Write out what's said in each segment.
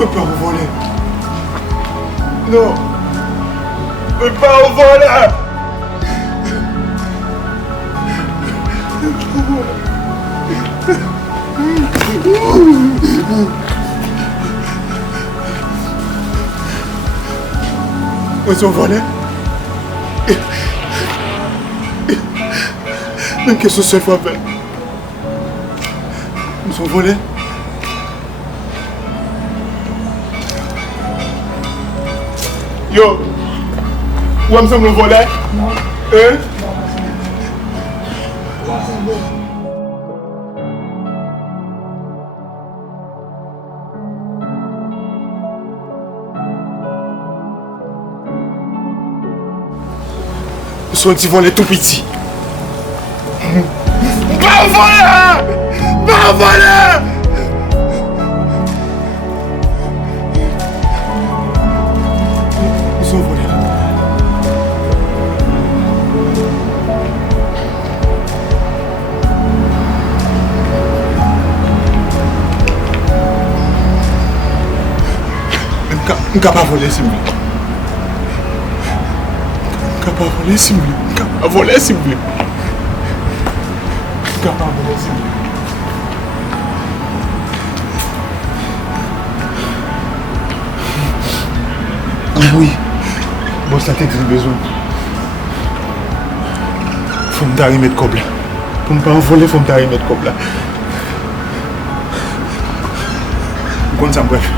peux pas vous voler. Non. Je peux pas vous voler. Où sont volés? Mais qu'est-ce que c'est fait? Ils sont volés? Yo! Où est-ce que vous volez? Non. Hein? Ils sont dit voler tout petit. Pas voler! Pas voler! Ils sont volés. Je ne peux pas voler, s'il vous plaît. Je ne peux pas voler, s'il vous plaît. Je ne peux pas voler, s'il vous plaît. Je ne peux pas voler, s'il vous plaît. Oui. Bon, ça t'a dit besoin. Faut me remettre le cob là. Pour ne pas voler, faut me remettre le cob là. Bon, ça bref.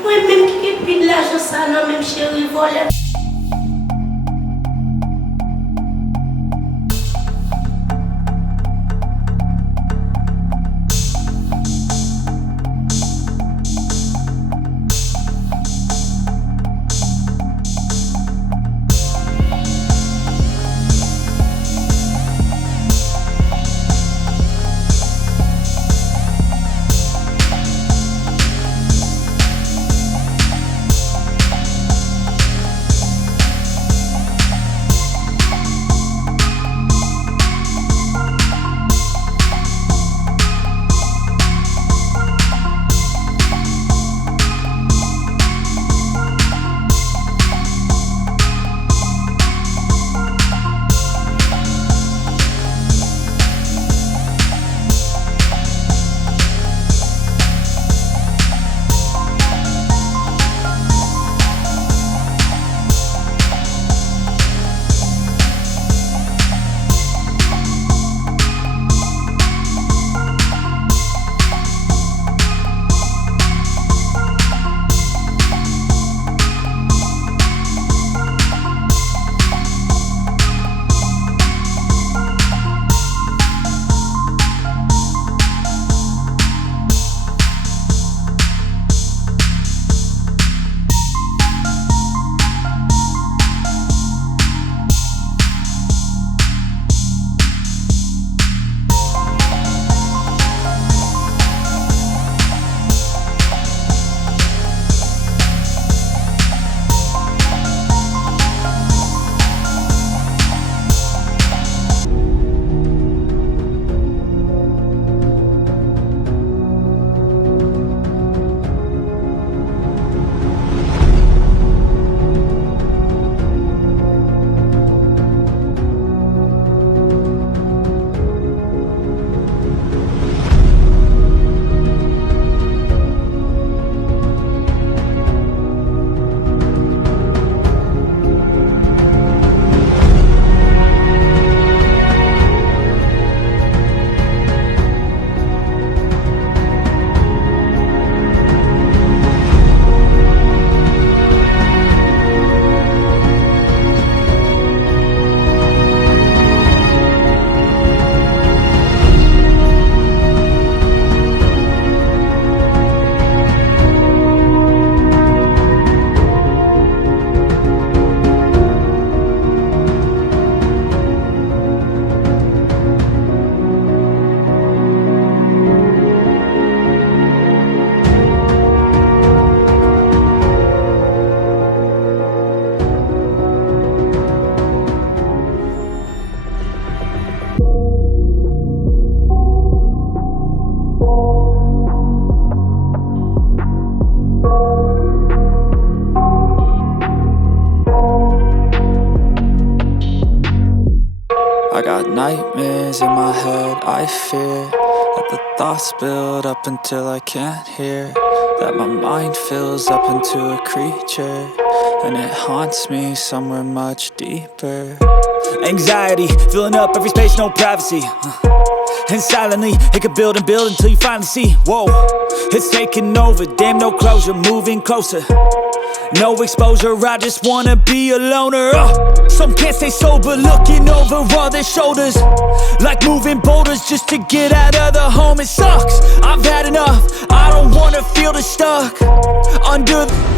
Mwen ki pi de l'argent ça nan même chéri volé. I got nightmares in my head, I fear that the thoughts build up until I can't hear, that my mind fills up into a creature, and it haunts me somewhere much deeper. Anxiety, filling up every space, no privacy. And silently, it could build and build until you finally see, whoa, it's taking over, damn no closure, moving closer. No exposure, I just wanna be a loner. Some can't stay sober, looking over all their shoulders, like moving boulders just to get out of the home. It sucks, I've had enough, I don't wanna feel the stuck under the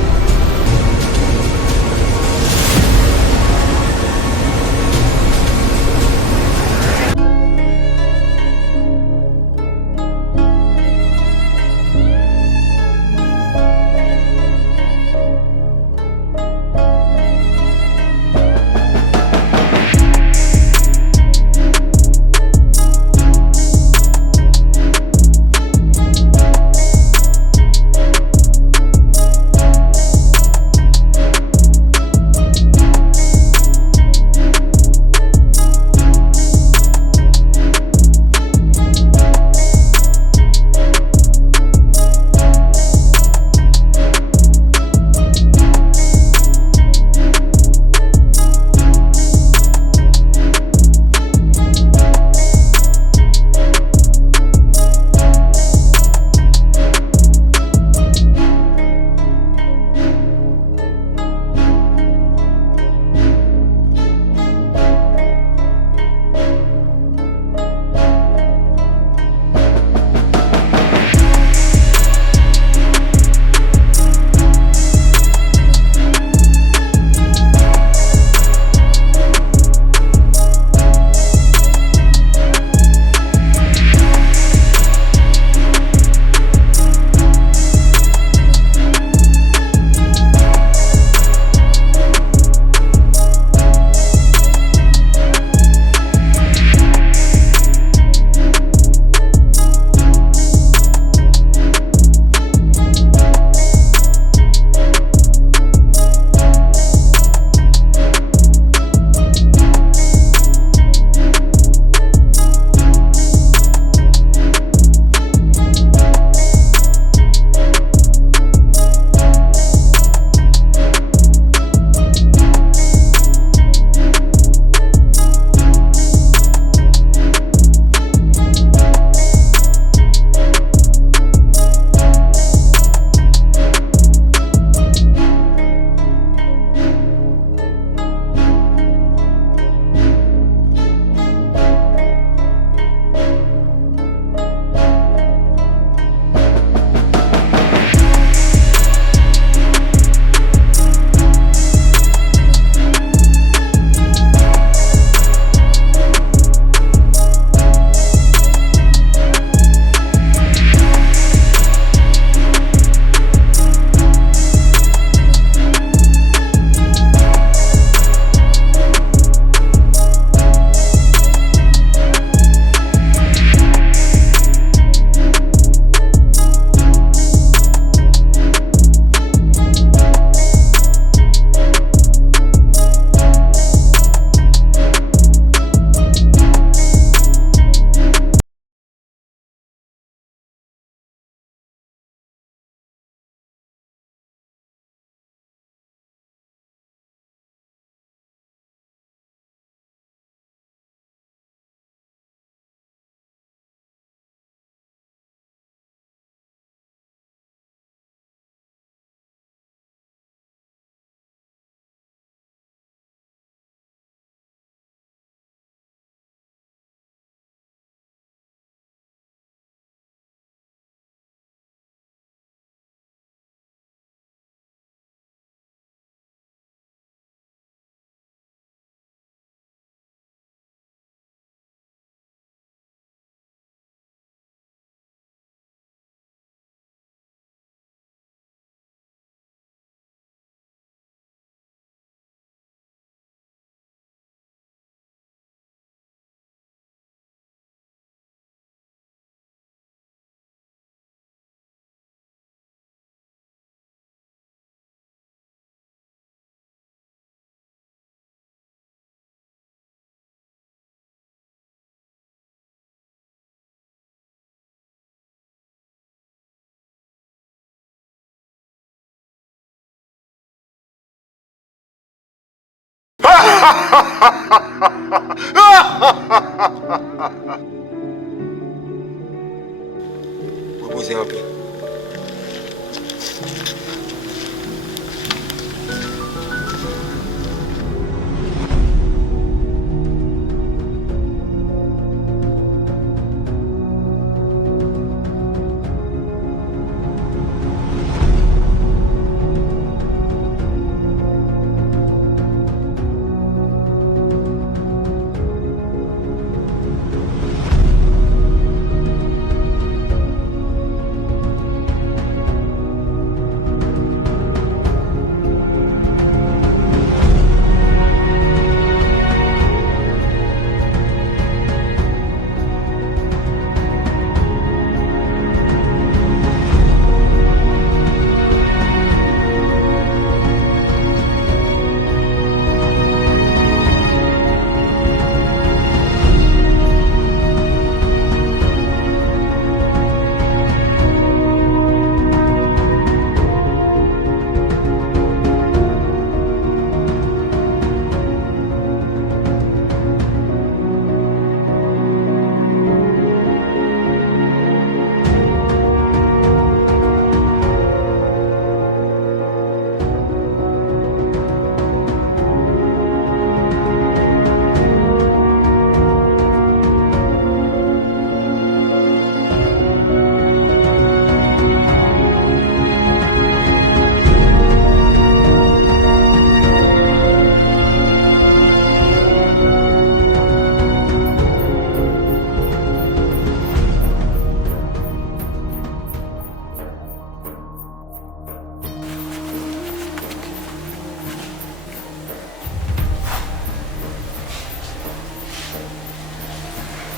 Reposez un peu.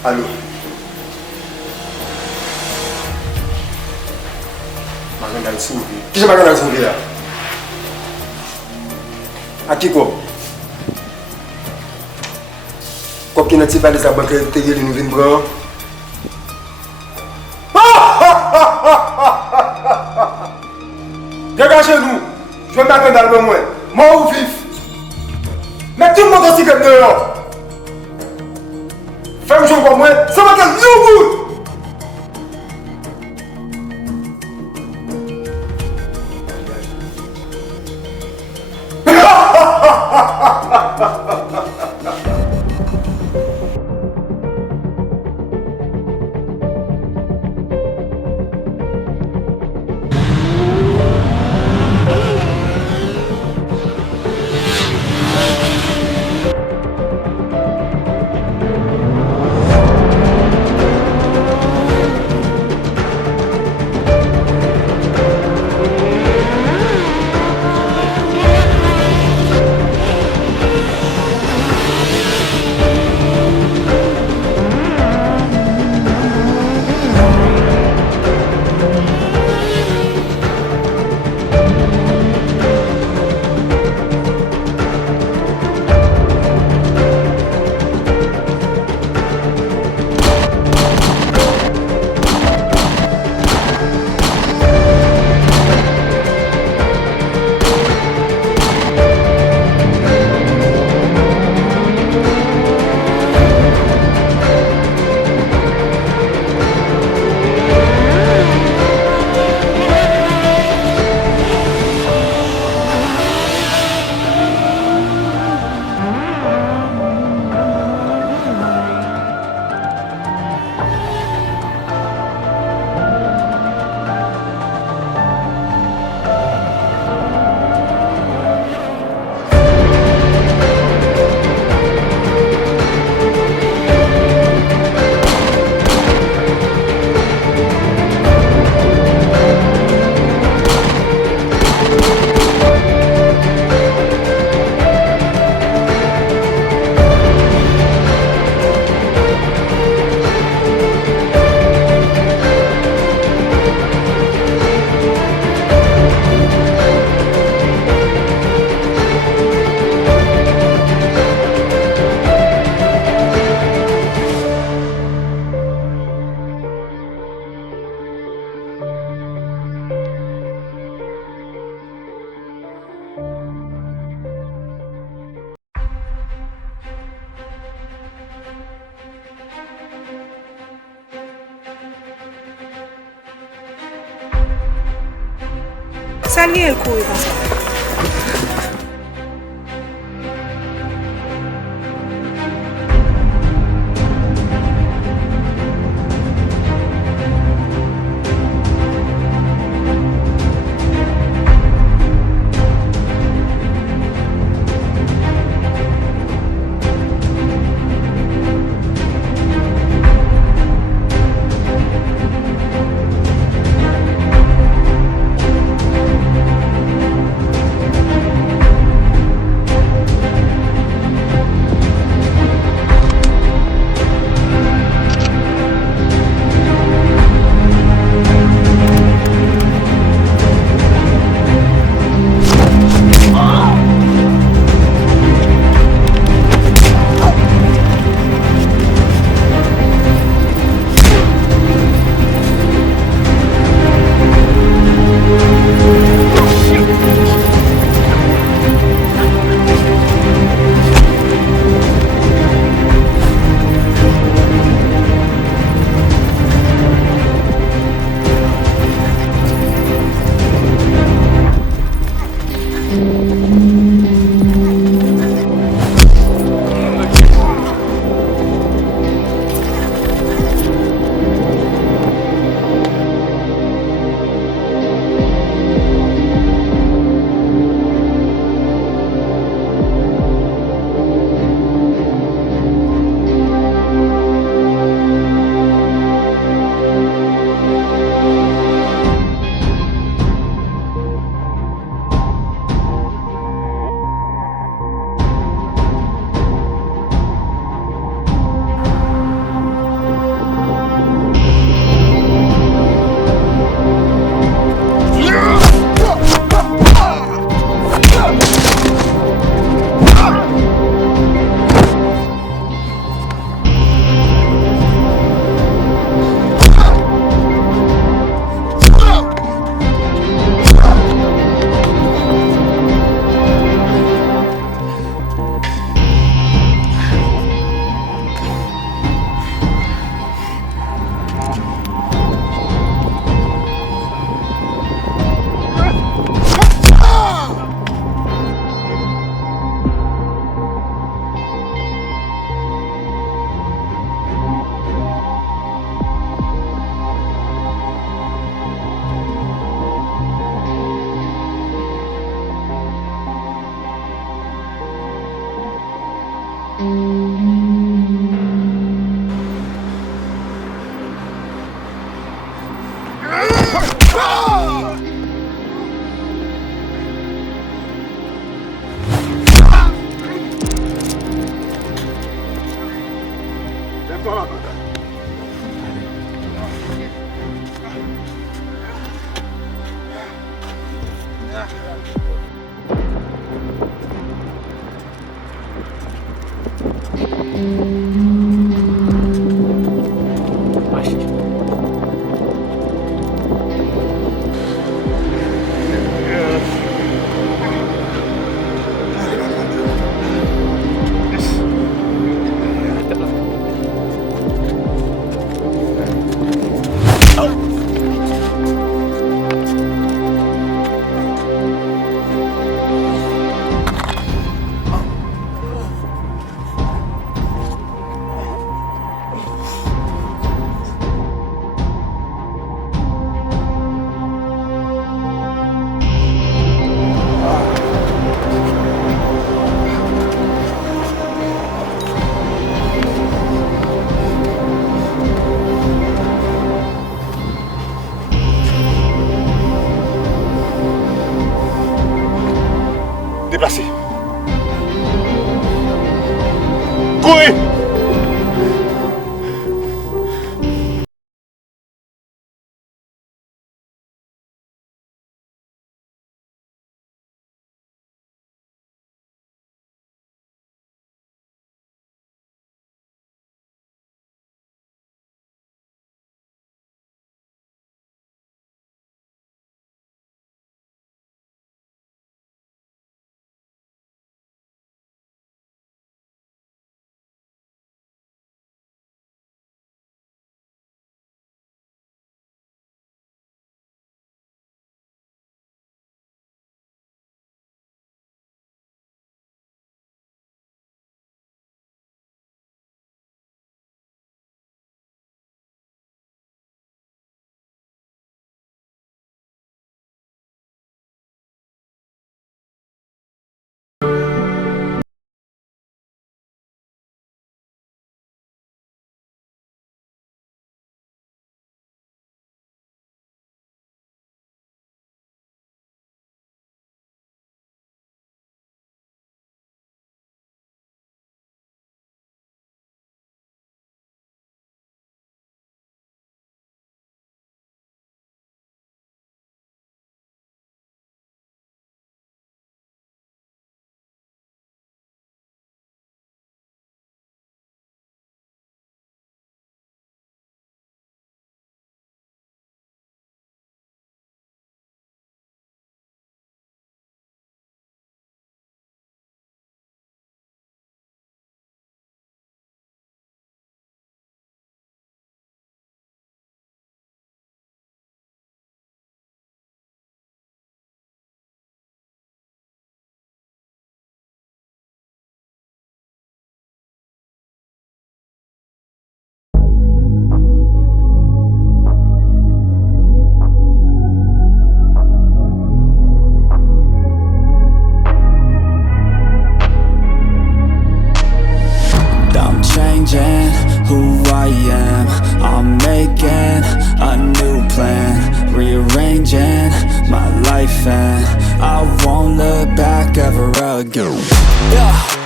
Allô? Makandal sauvé. Qui c'est Makandal sauvé là? À qui quoi? Quoi qui n'a pas les banques intégrer nous venons prendre? Dégagez nous! Je vais Makandal pour moi. Mort ou vif? Mais tout le monde aussi comme dehors! Femme joue pour moi, ça va qu'elle nous bout! gagner le coup comme ça. Déplacé. Courez! I am. I'm making a new plan, rearranging my life, and I won't look back ever again. Yeah.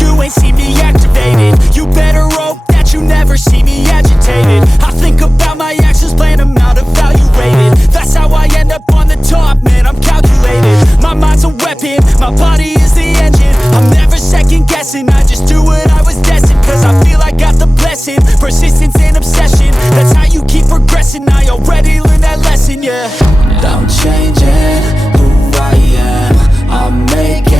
You ain't see me activated. You better hope that you never see me agitated. I think about my actions, plan them out, evaluated. That's how I end up on the top, man, I'm calculated. My mind's a weapon, my body is the engine. I'm never second guessing, I just do what I was destined. Cause I feel I got the blessing, persistence and obsession. That's how you keep progressing, I already learned that lesson, yeah. I'm changing who I am. I'm making